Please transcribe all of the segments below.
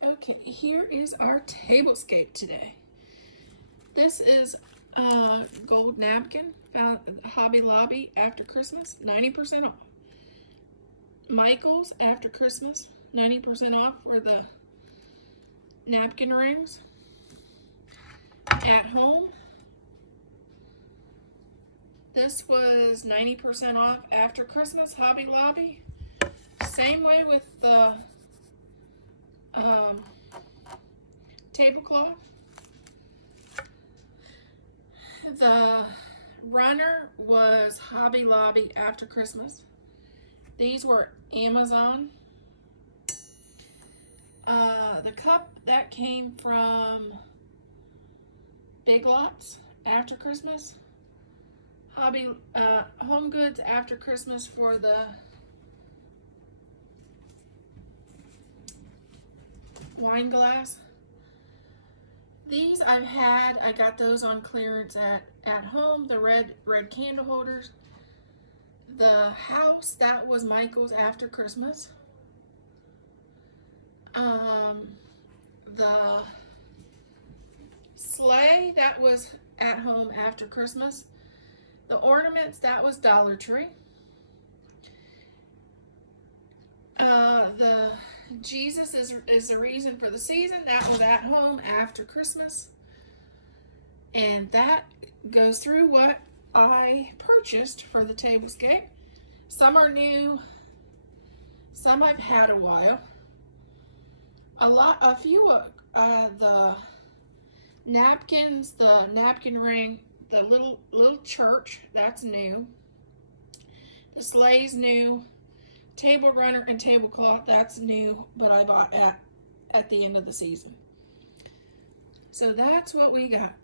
Okay, here is our tablescape today. This is a gold napkin found at Hobby Lobby after Christmas, 90% off. Michael's after Christmas, 90% off for the napkin rings. At Home, this was 90% off after Christmas, Hobby Lobby. Same way with the tablecloth. The runner was Hobby Lobby after Christmas. These were Amazon. The cup that came from Big Lots after Christmas. Home Goods after Christmas for the wine glass. These I've had. I got those on clearance at Home. The red candle holders. The house, that was Michael's after Christmas. The sleigh, that was at Home after Christmas. The ornaments, that was Dollar Tree. The Jesus is the reason for the season, that was at Home after Christmas. And that goes through what I purchased for the tablescape. Some are new, some I've had a while. A few the napkins, the napkin ring, the little church, that's new. The sleigh's new. Table runner and tablecloth, that's new, but I bought at the end of the season. So that's what we got.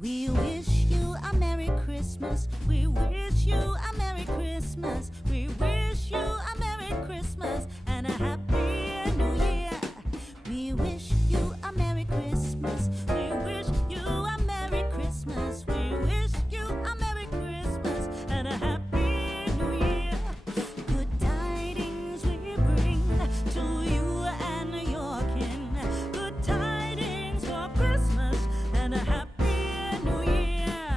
We wish you a Merry Christmas. We wish you a Merry Christmas. We wish you a Merry Christmas and a Happy New Year. We wish you a Merry Christmas. We wish you a Merry Christmas. We wish you a Merry Christmas and a Happy New Year. Good tidings we bring to you and your kin. Good tidings for Christmas and a Happy New Year.